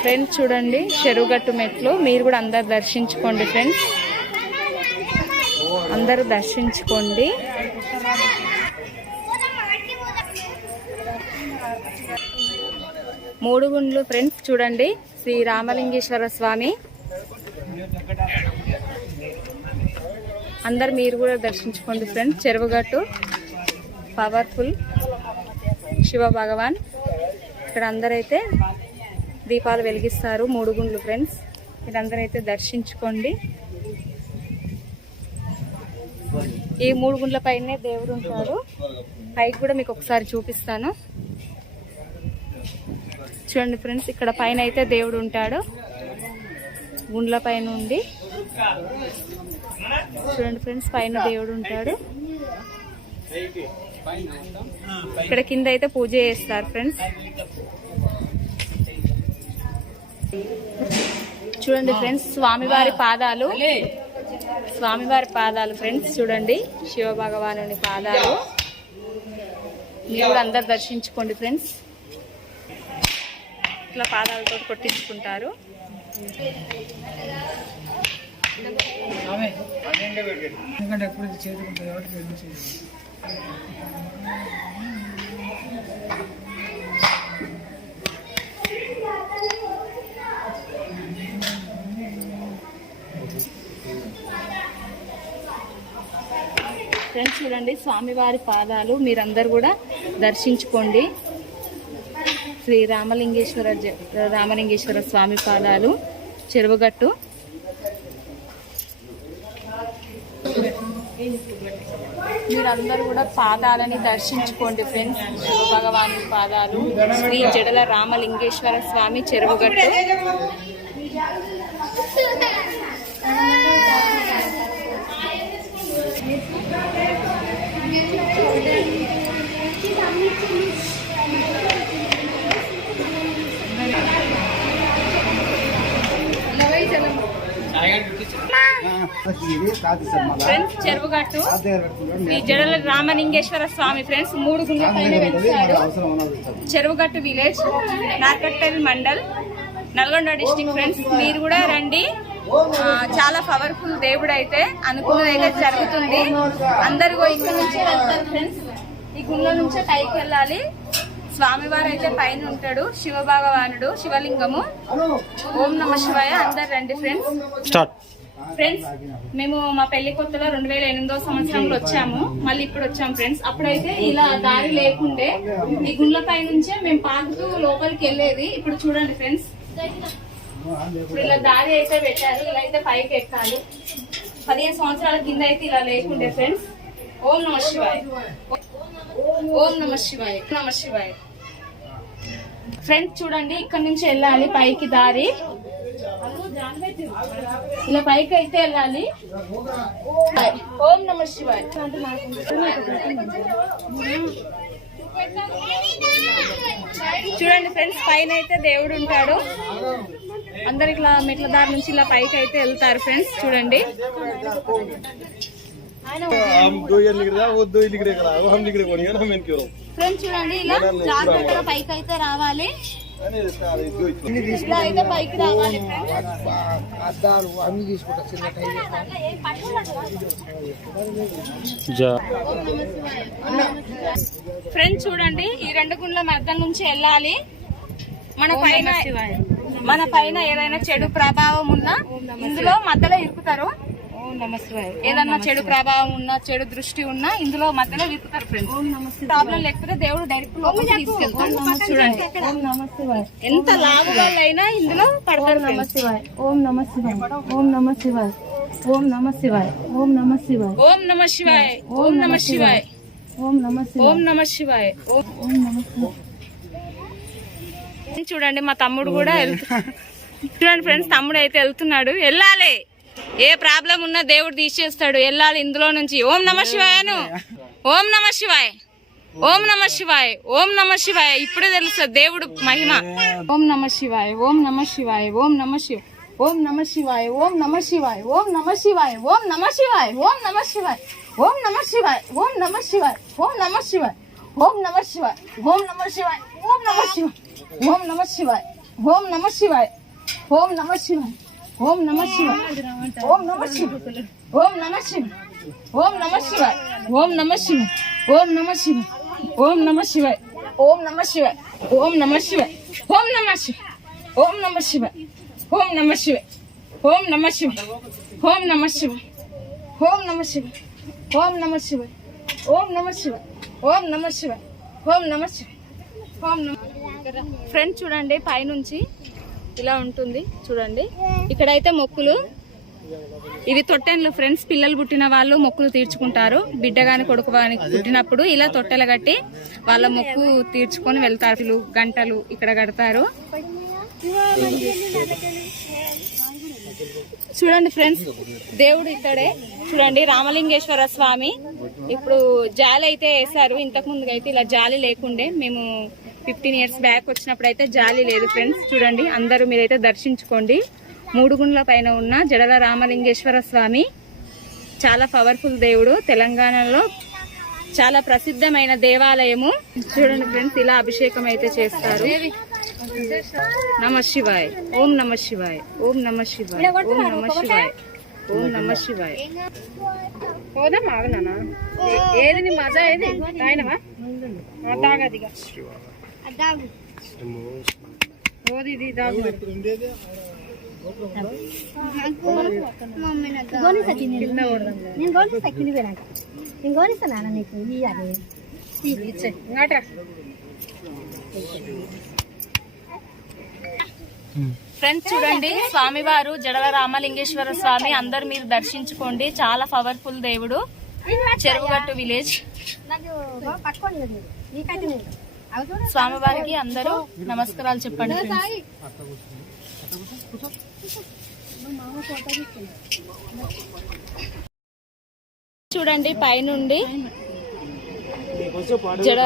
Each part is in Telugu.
ఫ్రెండ్స్ చూడండి చెరువుగట్టు మెట్లు. మీరు కూడా అందరు దర్శించుకోండి ఫ్రెండ్స్. అందరూ దర్శించుకోండి. మూడు గుండ్లు ఫ్రెండ్స్ చూడండి శ్రీ రామలింగేశ్వర స్వామి. అందరు మీరు కూడా దర్శించుకోండి ఫ్రెండ్స్. చెరువుగట్టు పవర్ఫుల్ శివ భగవాన్. ఇక్కడ అందరైతే దీపాలు వెలిగిస్తారు మూడు గుండ్లు ఫ్రెండ్స్. మీరందరైతే దర్శించుకోండి. ఈ మూడు గుండ్ల పైనే దేవుడు ఉంటాడు. పైకి కూడా మీకు ఒకసారి చూపిస్తాను. చూడండి ఫ్రెండ్స్ ఇక్కడ పైన అయితే దేవుడు ఉంటాడు. గుండ్ల పైన ఉండి. చూడండి ఫ్రెండ్స్ పైన దేవుడు ఉంటాడు. ఇక్కడ కింద అయితే పూజ చేస్తారు ఫ్రెండ్స్. చూడండి ఫ్రెండ్స్ స్వామివారి పాదాలు. స్వామివారి పాదాలు ఫ్రెండ్స్ చూడండి శివ భగవానుని పాదాలు. మీరు కూడా అందరు దర్శించుకోండి ఫ్రెండ్స్. ఇట్లా పాదాలతో కొట్టించుకుంటారు. ఎందుకంటే ఫ్రెండ్స్ చూడండి స్వామివారి పాదాలు మీరందరూ కూడా దర్శించుకోండి. శ్రీ రామలింగేశ్వర జ- రామలింగేశ్వర స్వామి పాదాలు చెరువుగట్టు. మీరందరూ కూడా పాదాలని దర్శించుకోండి ఫ్రెండ్స్. శివ పాదాలు శ్రీ జడల రామలింగేశ్వర స్వామి చెరువుగట్టు. ఫ్రెండ్స్ చెరువుగట్టు శ్రీ జడల రామలింగేశ్వర స్వామి ఫ్రెండ్స్ మూడు గుండెల పైన వెళ్తాడు Cheruvugattu village నార్కట్టెల్ mandal Nalgonda district friends మీరు కూడా రండి. చాలా పవర్ఫుల్ దేవుడు అయితే అనుకున్నది అయితే జరుగుతుంది. అందరు ఇక్కడ నుంచి వెళ్తారు ఫ్రెండ్స్ ఈ గుండె నుంచే పైకి వెళ్ళాలి. స్వామివారు అయితే పైన ఉంటాడు శివ భగవానుడు శివలింగము. ఓం నమ శివాయ అందరు రండి ఫ్రెండ్స్ స్టార్ట్. ఫ్రెండ్స్ మేము మా పెళ్ళి కొత్తలో రెండు వేల ఎనిమిదో సంవత్సరంలో వచ్చాము. మళ్ళీ ఇప్పుడు వచ్చాము ఫ్రెండ్స్ అప్పుడైతే ఇలా దారి లేకుండే ఈ గుండ్ల పై నుంచే మేము పాకుతూ లోపలికి వెళ్ళేది. ఇప్పుడు చూడండి ఫ్రెండ్స్ ఇప్పుడు ఇలా దారి అయితే పెట్టారు ఇలా అయితే పైకి ఎక్కాలి. పదిహేను సంవత్సరాల కింద అయితే ఇలా లేకుండే ఫ్రెండ్స్ ఓం నమ శివాయ్. ఓం నమ శివాయ్. నమ శివాయ్. ఫ్రెండ్స్ చూడండి ఇక్కడ నుంచి వెళ్ళాలి పైకి దారి. ఇలా పైకి అయితే వెళ్ళాలి. ఓం నమ శివాయ్. చూడండి ఫ్రెండ్స్ పైన అయితే దేవుడు ఉంటాడు. అందరు ఇట్లా మెట్ల దారి నుంచి ఇలా పైకి అయితే వెళ్తారు ఫ్రెండ్స్ చూడండి. हम दो ये निकल रहा वो दो ही निकले करा वो हम निकले कौन है ना हम इनके रहो ఫ్రెండ్స్ చూడండి ఇలా జాగ్రత్తగా పైకి అయితే రావాలి अरे सारे दो ही ఇలా అయితే పైకి రావాలి ఫ్రెండ్స్ అద్దాలు అన్ని తీసుకుంటా చిన్న టైం जा ఫ్రెండ్స్ చూడండి ఈ రెండు గుండ్ల మధ్య నుంచి వెళ్ళాలి మన పైన మన పైన ఏదైనా చెడు ప్రభావం ఉన్నా ఇందులో మధ్యలో ఇరుకుతారు ఏదన్నా చెడు ప్రభావం ఉన్నా చెడు దృష్టి ఉన్నా ఇందులో మధ్యలో ఫ్రెండ్స్ ప్రాబ్లం లేకపోతే దేవుడు డైరెక్ట్ లోపలికి తీసుకెళ్తాడు చూడండి ఎంత లావు వాళ్ళైనా ఇందులో పడతారు నమ శివాయ ఓం నమ శివాయ ఓం నమ శివాయ ఓం నమ శివాయ ఓం నమ శివాయ ఓం నమ శివాయ్ ఓం నమ శివాయ్ ఓం నమ శివాయ ఓం నమ శివాయ్ ఓం చూడండి మా తమ్ముడు కూడా వెళ్తు- చూడండి ఫ్రెండ్స్ తమ్ముడు అయితే వెళ్తున్నాడు వెళ్ళాలి ఏ ప్రాబ్లం ఉన్నా దేవుడు తీసేస్తాడు వెళ్ళాలి ఇందులో నుంచి ఓం నమ శివాయను ఓం నమ శివాయ్ ఓం నమ శివాయ్ ఓం నమ శివాయ్ ఇప్పుడే తెలుస్తుంది దేవుడు మహిమ ఓం నమ శివాయ్ ఓం నమ శివాయ్ ఓం నమ శివ ఓం నమ శివాయ్ ఓం నమ శివాయ్ ఓం నమ శివాయ్ ఓం నమ శివాయ్ ఓం నమ శివాయ్ ఓం నమ శివాయ్ ఓం నమ శివాయ్ ఓం నమ శివాయ్ ఓం నమ శివాయ్ ఓం నమ శివాయ్ ఓం నమ శివాయ్ ఓం నమ శివాయ్ ఓం నమ శివాయ ఓం నమ శివాయ ఓం నమ శివ ఓం నమ శివ ఓం నమ శివ ఓం నమ శివ ఓం నమ శివ ఓం నమ శివ ఓం నమ శివ ఓం నమ శివ ఓం నమ శివ ఓం నమ శివ ఓం నమ శివ ఓం నమ శివ ఓం నమ శివ ఓం నమ శివ ఓం నమ శివ ఓం నమ శివ ఓం నమ శివ ఓం నమ శివ ఓం నమ శివ ఓం నమ ఫ్రెండ్ చూడండి పైనుంచి ఇలా ఉంటుంది చూడండి. ఇక్కడైతే మొక్కులు. ఇవి తొట్టెన్లు ఫ్రెండ్స్ పిల్లలు పుట్టిన వాళ్ళు మొక్కులు తీర్చుకుంటారు. బిడ్డ గాని కొడుకు గాని పుట్టినప్పుడు ఇలా తొట్టెలు కట్టి వాళ్ళ మొక్కు తీర్చుకొని వెళ్తారు. గంటలు ఇక్కడ కడతారు. చూడండి ఫ్రెండ్స్ దేవుడు ఇక్కడే. చూడండి రామలింగేశ్వర స్వామి. ఇప్పుడు జాలి అయితే వేశారు. ఇంతకు ముందుగా అయితే ఇలా జాలి లేకుండే. మేము ఫిఫ్టీన్ ఇయర్స్ బ్యాక్ వచ్చినప్పుడు అయితే జాలి లేదు ఫ్రెండ్స్. చూడండి అందరూ మీరైతే దర్శించుకోండి. మూడు గుండ్ల పైన ఉన్న జడల రామలింగేశ్వర స్వామి చాలా పవర్ఫుల్ దేవుడు. తెలంగాణలో చాలా ప్రసిద్ధమైన దేవాలయము. చూడండి ఫ్రెండ్స్ ఇలా అభిషేకం అయితే చేస్తారు. నమ శివాయ్. ఓం నమ శివాయ్. ఓం నమ శివాయ్. ఓం నమ శివాయ్. ఓం నమ శివాయ్. పోదా ఏది నీ మజా ఏది? తాగినవా? తాగదిగా ఓది ఇది దాగు కింద కొడదాం. నేను గోనిస్తా కింది పోయినాక నేను గోనిస్తా నాన్న నీకు ఇయ్యాలి. ఇచ్చే. ఇంకాట ఫ్రెండ్స్ చూడండి స్వామివారు జడల రామలింగేశ్వర స్వామి అందరు మీరు దర్శించుకోండి. చాలా పవర్ఫుల్ దేవుడు. చెరువుగట్టు విలేజ్ స్వామివారికి అందరూ నమస్కారాలు చెప్పండి చూడండి పైనుండి జడ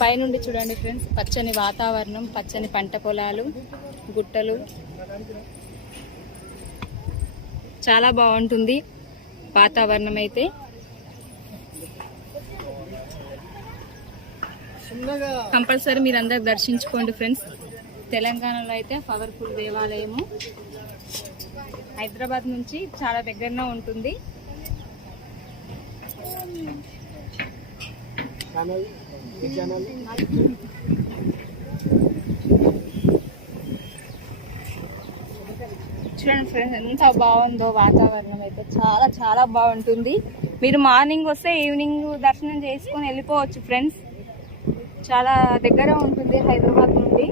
పైనుండి చూడండి ఫ్రెండ్స్ పచ్చని వాతావరణం పచ్చని పంట పొలాలు గుట్టలు. చాలా బాగుంటుంది వాతావరణం అయితే. కంపల్సరీ మీరు అందరు దర్శించుకోండి ఫ్రెండ్స్. తెలంగాణలో అయితే పవర్ఫుల్ దేవాలయము. హైదరాబాద్ నుంచి చాలా దగ్గరనే ఉంటుంది. చూడండి ఫ్రెండ్స్ ఎంత బాగుందో వాతావరణం అయితే. చాలా చాలా బాగుంటుంది. మీరు మార్నింగ్ వస్తే ఈవినింగ్ దర్శనం చేసుకొని వెళ్ళిపోవచ్చు ఫ్రెండ్స్. చాలా దగ్గర ఉంటుంది హైదరాబాద్ నుండి.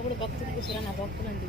కూడా భక్తులు కూర్చోరా నా భక్తులు అండి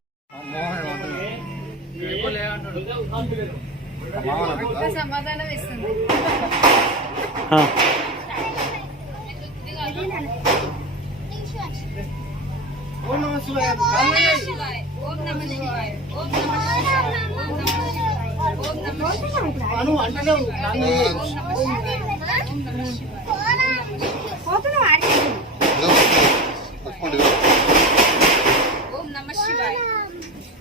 సమాధానం ఇస్తుంది ఓం నమ శివాయ ఓం నమ శివాయ ఓం నమ శివాయ ఓం నమ శివాయ ఓం నమ శివాయ అను ఓం నమ శివాయ ఓం నమ శివాయ.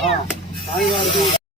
아,